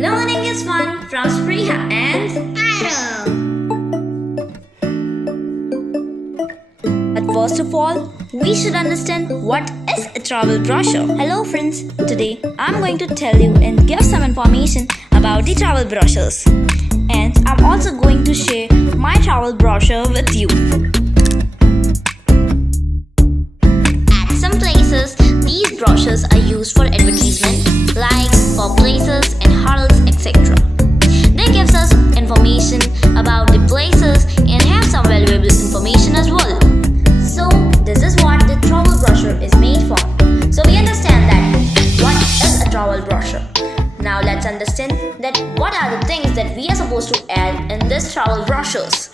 Learning is fun from Spriha and Arrow. But first of all, we should understand what is a travel brochure. Hello friends, today I'm going to tell you and give some information about the travel brochures. And I'm also going to share my travel brochure with you. At some places, these brochures are used for advertisement, like for places and hotels, etc. They gives us information about the places and have some valuable information as well. So this is what the travel brochure is made for. So we understand that what is a travel brochure. Now let's understand that what are the things that we are supposed to add in this travel brochures.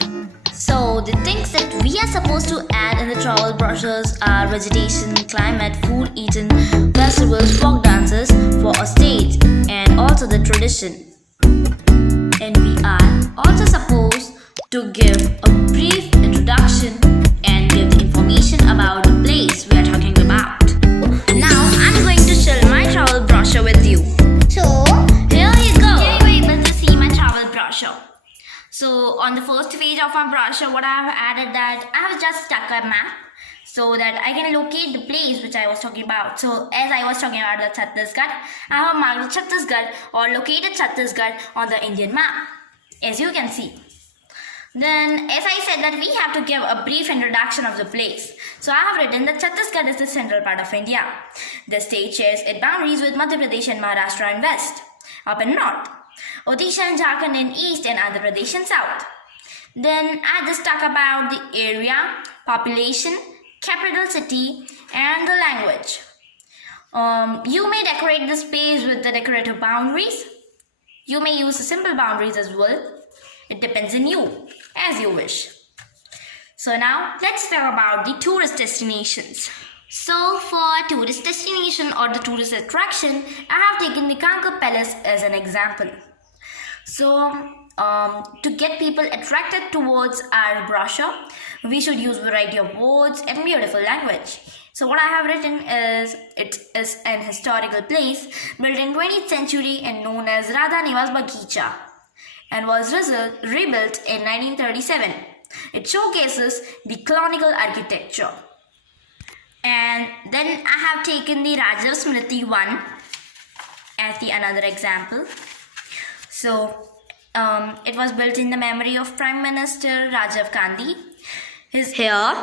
So the things that we are supposed to add in the travel brochures are vegetation, climate, food eaten, festivals, folk dances for a state and also the tradition. And we are also supposed to give a brief introduction and give the information about the place we are talking about. Now I'm going to share my travel brochure with you. So, Here you go. Here you are able to see my travel brochure. So on the first page of my brochure, what I have added that I have just stuck a map so that I can locate the place which I was talking about. So as I was talking about the Chhattisgarh, I have marked Chhattisgarh or located Chhattisgarh on the Indian map, as you can see. Then as I said that we have to give a brief introduction of the place. So I have written that Chhattisgarh is the central part of India. The state shares its boundaries with Madhya Pradesh and Maharashtra in west, up in north, Odisha and Jharkhand in east and Andhra Pradesh in south. Then I just talk about the area, population, capital city and the language. You may decorate the space with the decorative boundaries. You may use the simple boundaries as well. It depends on you, as you wish. So now let's talk about the tourist destinations. So for tourist destination or the tourist attraction, I have taken the Kanka Palace as an example. So to get people attracted towards our brochure, we should use variety of words and beautiful language. So what I have written is, it is an historical place built in 20th century and known as Radha Niwas Bagicha and was rebuilt in 1937. It showcases the colonial architecture. And then I have taken the Rajav Smriti one as the another example. So it was built in the memory of Prime Minister Rajiv Gandhi. Here,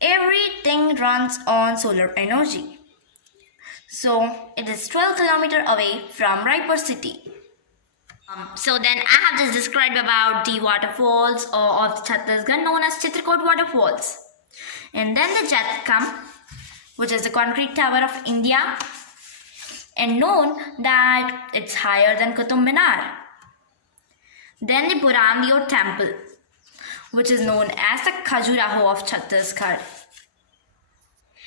everything runs on solar energy. So it is 12 kilometers away from Raipur city. So then I have just described about the waterfalls of Chhattisgarh known as Chitrakoot waterfalls. And then the Jatkam, which is the concrete tower of India and known that it's higher than Qutub Minar. Then the Buramdio temple, which is known as the Khajuraho of Chhattisgarh.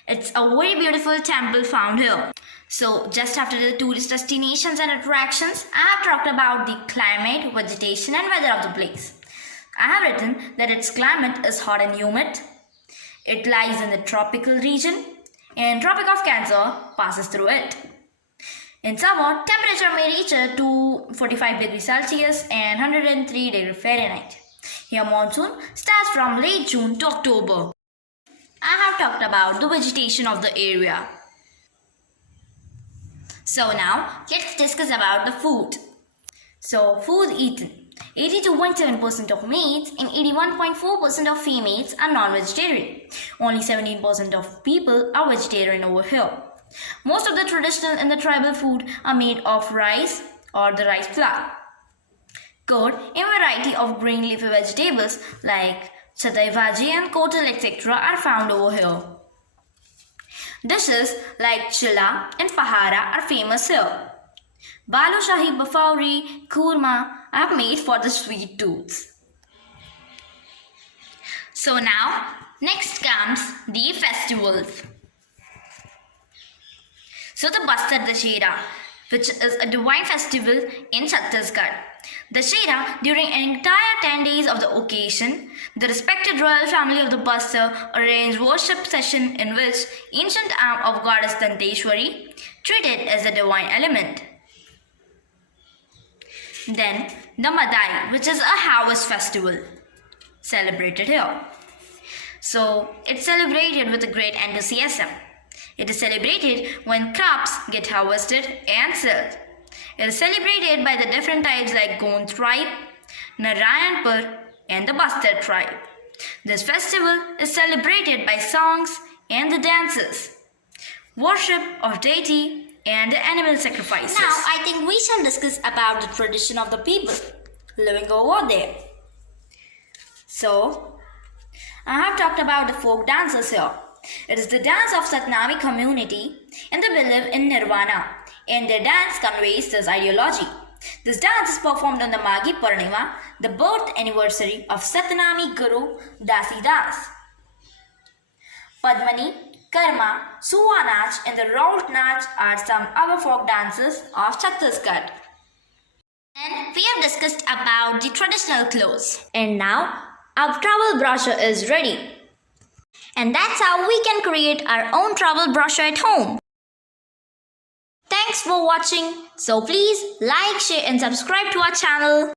It's a very beautiful temple found here. So just after the tourist destinations and attractions, I have talked about the climate, vegetation and weather of the place. I have written that its climate is hot and humid. It lies in the tropical region and Tropic of Cancer passes through it. In summer, temperature may reach to 45 degrees Celsius and 103 degrees Fahrenheit. Here monsoon starts from late June to October. I have talked about the vegetation of the area. So now let's discuss about the food. So food eaten. 82.7% of males and 81.4% of females are non-vegetarian. Only 17% of people are vegetarian over here. Most of the traditional and the tribal food are made of rice or the rice flour. Curd and variety of green leafy vegetables like chatai bhaji and kotal etc. are found over here. Dishes like chilla and pahara are famous here. Balushahi, bafauri, kurma are made for the sweet tooths. So now, next comes the festivals. So the Bastar Dashera, which is a divine festival in Chhattisgarh. Dashera, during an entire 10 days of the occasion, the respected royal family of the Bastar arranged worship session in which ancient arm of goddess Danteshwari treated as a divine element. Then the Madai, which is a harvest festival celebrated here. So it's celebrated with a great enthusiasm. It is celebrated when crops get harvested and sold. It is celebrated by the different tribes like Gond tribe, Narayanpur and the Bastar tribe. This festival is celebrated by songs and the dances, worship of deity and the animal sacrifices. Now I think we shall discuss about the tradition of the people living over there. So I have talked about the folk dances here. It is the dance of Satnami community and they believe in Nirvana and their dance conveys this ideology. This dance is performed on the Maghi Purnima, the birth anniversary of Satnami Guru Dasidas. Padmani, Karma, Suwa Nach and the Raut Nach are some other folk dances of Chhattisgarh. And we have discussed about the traditional clothes. And now our travel brochure is ready. And that's how we can create our own travel brochure at home. Thanks for watching. So please like, share and subscribe to our channel.